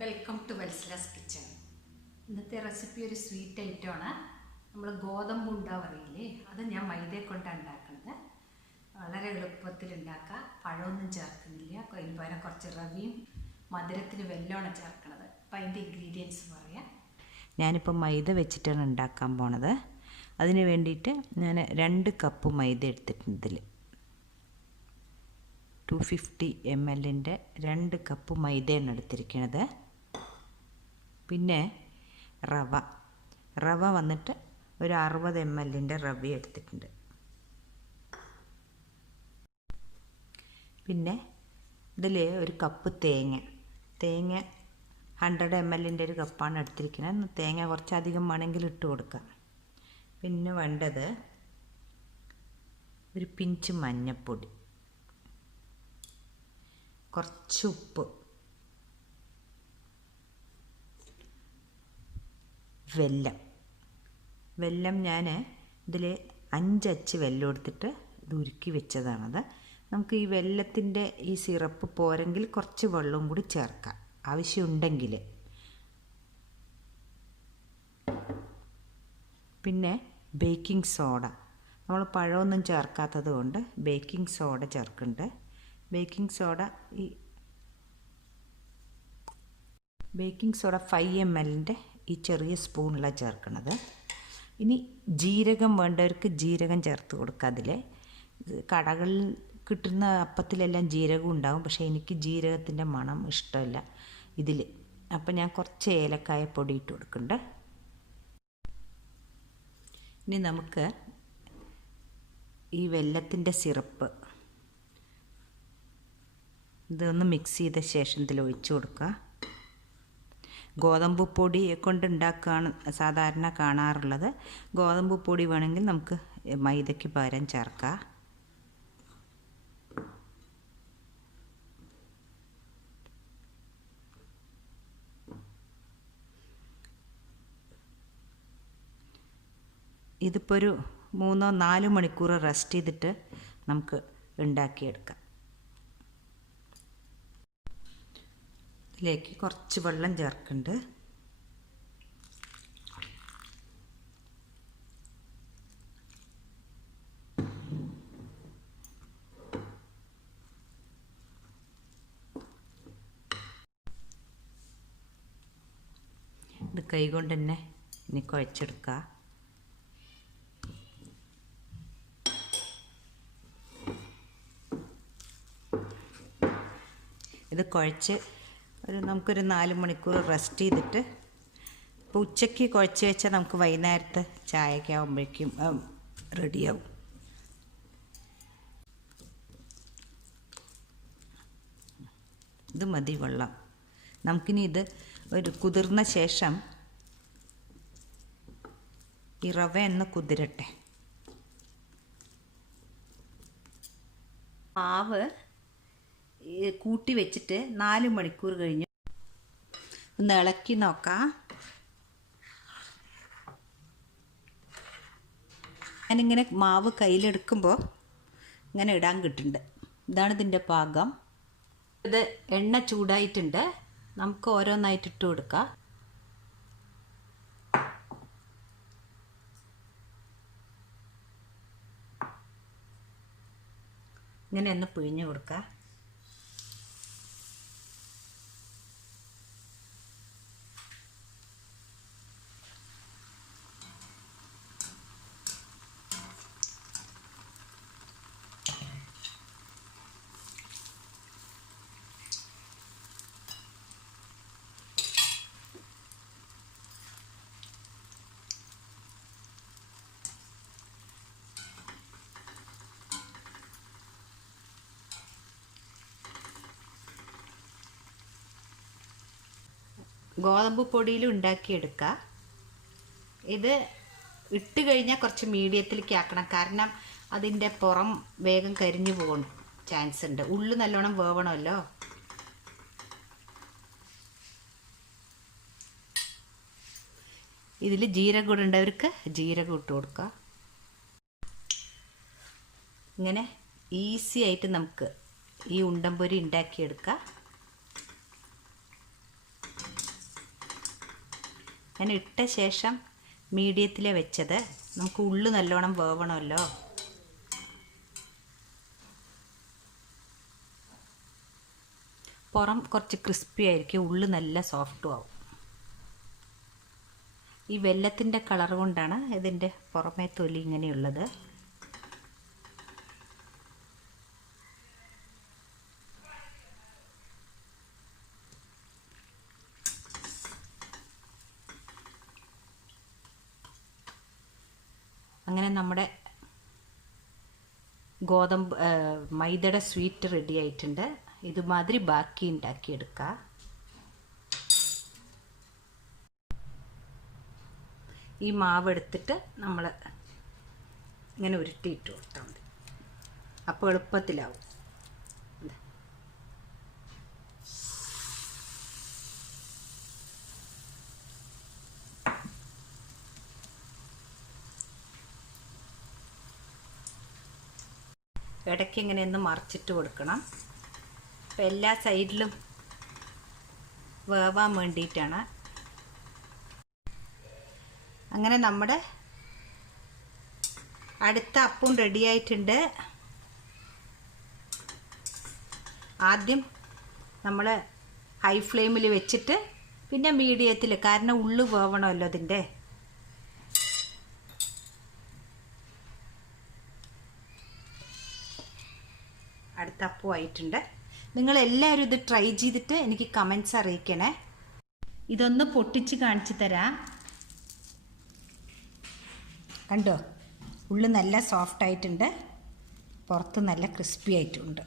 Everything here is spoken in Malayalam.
വെൽക്കം ടു വെൽസ്ലാസ് കിച്ചൺ. ഇന്നത്തെ റെസിപ്പി ഒരു സ്വീറ്റ് ഐറ്റമാണ്. നമ്മൾ ഗോതമ്പ് ഉണ്ട പറയില്ലേ, അത് ഞാൻ മൈദയെ കൊണ്ടാണ് ഉണ്ടാക്കുന്നത്. വളരെ എളുപ്പത്തിൽ ഉണ്ടാക്കാം. പഴമൊന്നും ചേർക്കുന്നില്ല. അതിന് പകരം കുറച്ച് റവയും മധുരത്തിന് വെല്ലമാണ് ചേർക്കുന്നത്. അപ്പം അതിൻ്റെ ഇൻഗ്രീഡിയൻസ് പറയാം. ഞാനിപ്പോൾ മൈദ വെച്ചിട്ടാണ് ഉണ്ടാക്കാൻ പോണത്. അതിന് വേണ്ടിയിട്ട് ഞാൻ 2 കപ്പ് മൈദ എടുത്തിട്ടുണ്ട്. ഇതിൽ 250 ml 2 കപ്പ് മൈദയാണ് എടുത്തിരിക്കുന്നത്. പിന്നെ റവ വന്നിട്ട് ഒരു 60 ml റവ എടുത്തിട്ടുണ്ട്. പിന്നെ ഇതിൽ ഒരു കപ്പ് തേങ്ങ 100 ml ഒരു കപ്പാണ് എടുത്തിരിക്കുന്നത്. തേങ്ങ കുറച്ചധികം വേണമെങ്കിൽ ഇട്ട് കൊടുക്കാം. പിന്നെ വേണ്ടത് ഒരു പിഞ്ച് മഞ്ഞൾപ്പൊടി, കുറച്ച് ഉപ്പ്, വെല്ലം ഞാൻ ഇതിൽ 5 അച്ച് വെല്ലം എടുത്തിട്ട് ഇത് ഉരുക്കി വെച്ചതാണത്. നമുക്ക് ഈ വെല്ലത്തിൻ്റെ ഈ സിറപ്പ് പോരെങ്കിൽ കുറച്ച് വെള്ളവും കൂടി ചേർക്കാം ആവശ്യമുണ്ടെങ്കിൽ. പിന്നെ ബേക്കിംഗ് സോഡ, നമ്മൾ പഴമൊന്നും ചേർക്കാത്തത് കൊണ്ട് ബേക്കിംഗ് സോഡ ചേർക്കുന്നുണ്ട്. ബേക്കിംഗ് സോഡ 5 ml ഈ ചെറിയ സ്പൂണിലാണ് ചേർക്കുന്നത്. ഇനി ജീരകം വേണ്ടവർക്ക് ജീരകം ചേർത്ത് കൊടുക്കുക. അതിൽ കടകളിൽ കിട്ടുന്ന അപ്പത്തിലെല്ലാം ജീരകം ഉണ്ടാകും, പക്ഷേ എനിക്ക് ജീരകത്തിൻ്റെ മണം ഇഷ്ടമല്ല ഇതിൽ. അപ്പം ഞാൻ കുറച്ച് ഏലക്കായ പൊടി ഇട്ട് കൊടുക്കുന്നുണ്ട്. ഇനി നമുക്ക് ഈ വെല്ലത്തിൻ്റെ സിറപ്പ് ഇതൊന്ന് മിക്സ് ചെയ്ത ശേഷം ഇതിൽ ഒഴിച്ചു കൊടുക്കുക. ഗോതമ്പ് പൊടി കൊണ്ട് ഉണ്ടാക്കുകയാണ് സാധാരണ കാണാറുള്ളത്. ഗോതമ്പ് പൊടി വേണമെങ്കിൽ നമുക്ക് മൈദയ്ക്ക് പകരം ചേർക്കാം. ഇതിപ്പോൾ ഒരു 3-4 മണിക്കൂർ റെസ്റ്റ് ചെയ്തിട്ട് നമുക്ക് ഉണ്ടാക്കിയെടുക്കാം. ഇതിലേക്ക് കുറച്ച് വെള്ളം ചേർക്കുന്നുണ്ട്. ഇത് കൈകൊണ്ട് തന്നെ ഇനി കുഴച്ചെടുക്കുക. ഇത് കുഴച്ച് നമുക്കൊരു 4 മണിക്കൂർ റെസ്റ്റ് ചെയ്തിട്ട്, ഇപ്പോൾ ഉച്ചയ്ക്ക് കുഴച്ച് വെച്ചാൽ നമുക്ക് വൈകുന്നേരത്തെ ചായയൊക്കെ ആകുമ്പോഴേക്കും റെഡിയാവും. ഇത് മതി വെള്ളം. നമുക്കിനി ഇത് ഒരു കുതിർന്ന ശേഷം ഈ റവ ഒന്ന് കുതിരട്ടെ. മാവ് കൂട്ടി വെച്ചിട്ട് 4 മണിക്കൂർ കഴിഞ്ഞ് ഒന്ന് ഇളക്കി നോക്കാം. ഞാനിങ്ങനെ മാവ് കയ്യിലെടുക്കുമ്പോൾ ഇങ്ങനെ ഇടാൻ കിട്ടുന്നുണ്ട്. ഇതാണ് ഇതിൻ്റെ പാകം. ഇത് എണ്ണ ചൂടായിട്ടുണ്ട്. നമുക്ക് ഓരോന്നായിട്ട് ഇട്ട് കൊടുക്കാം. ഇങ്ങനെ ഒന്ന് പിഴിഞ്ഞ് കൊടുക്കുക. ഗോതമ്പ് പൊടിയിൽ ഉണ്ടാക്കിയെടുക്കുക. ഇത് ഇട്ട് കഴിഞ്ഞാൽ കുറച്ച് മീഡിയത്തിലേക്ക് ആക്കണം, കാരണം അതിൻ്റെ പുറം വേഗം കരിഞ്ഞു പോകാൻ ചാൻസ് ഉണ്ട്. ഉള്ളു നല്ലോണം വേവണമല്ലോ. ഇതിൽ ജീരകം ഇടേണ്ടവർക്ക് ജീരകം ഇട്ട് കൊടുക്കുക. ഇങ്ങനെ ഈസി ആയിട്ട് നമുക്ക് ഈ ഉണ്ടംപൊരി ഉണ്ടാക്കിയെടുക്കാം. ഞാൻ ഇട്ട ശേഷം മീഡിയത്തിലെ വെച്ചത്. നമുക്ക് ഉള്ളു നല്ലോണം വേവണമല്ലോ. പുറം കുറച്ച് ക്രിസ്പി ആയിരിക്കും, ഉള്ളു നല്ല സോഫ്റ്റും ആവും. ഈ വെല്ലത്തിൻ്റെ കളർ കൊണ്ടാണ് ഇതിൻ്റെ പുറമേ തൊലി ഇങ്ങനെയുള്ളത്. അങ്ങനെ നമ്മുടെ മൈദയുടെ സ്വീറ്റ് റെഡി ആയിട്ടുണ്ട്. ഇതുമാതിരി ബാക്കി ഉണ്ടാക്കിയെടുക്കുക. ഈ മാവ് എടുത്തിട്ട് നമ്മൾ ഇങ്ങനെ ഉരുട്ടിയിട്ട് കൊടുത്താൽ മതി. അപ്പോൾ എളുപ്പത്തിലാവും. ഇടയ്ക്ക് ഇങ്ങനെ ഒന്ന് മറിച്ചിട്ട് കൊടുക്കണം. അപ്പം എല്ലാ സൈഡിലും വേവാൻ വേണ്ടിയിട്ടാണ്. അങ്ങനെ നമ്മുടെ അടുത്ത അപ്പം റെഡി ആയിട്ടുണ്ട്. ആദ്യം നമ്മൾ ഹൈ ഫ്ലെയിമിൽ വെച്ചിട്ട് പിന്നെ മീഡിയത്തിൽ, കാരണം ഉള്ളു വേവണമല്ലോ ഇതിൻ്റെ. അടുത്ത അപ്പം ആയിട്ടുണ്ട്. നിങ്ങളെല്ലാവരും ഇത് ട്രൈ ചെയ്തിട്ട് എനിക്ക് കമൻസ് അറിയിക്കണേ. ഇതൊന്ന് പൊട്ടിച്ച് കാണിച്ചു തരാം. കണ്ടോ, ഉള്ളു നല്ല സോഫ്റ്റ് ആയിട്ടുണ്ട്, പുറത്ത് നല്ല ക്രിസ്പി ആയിട്ടുണ്ട്.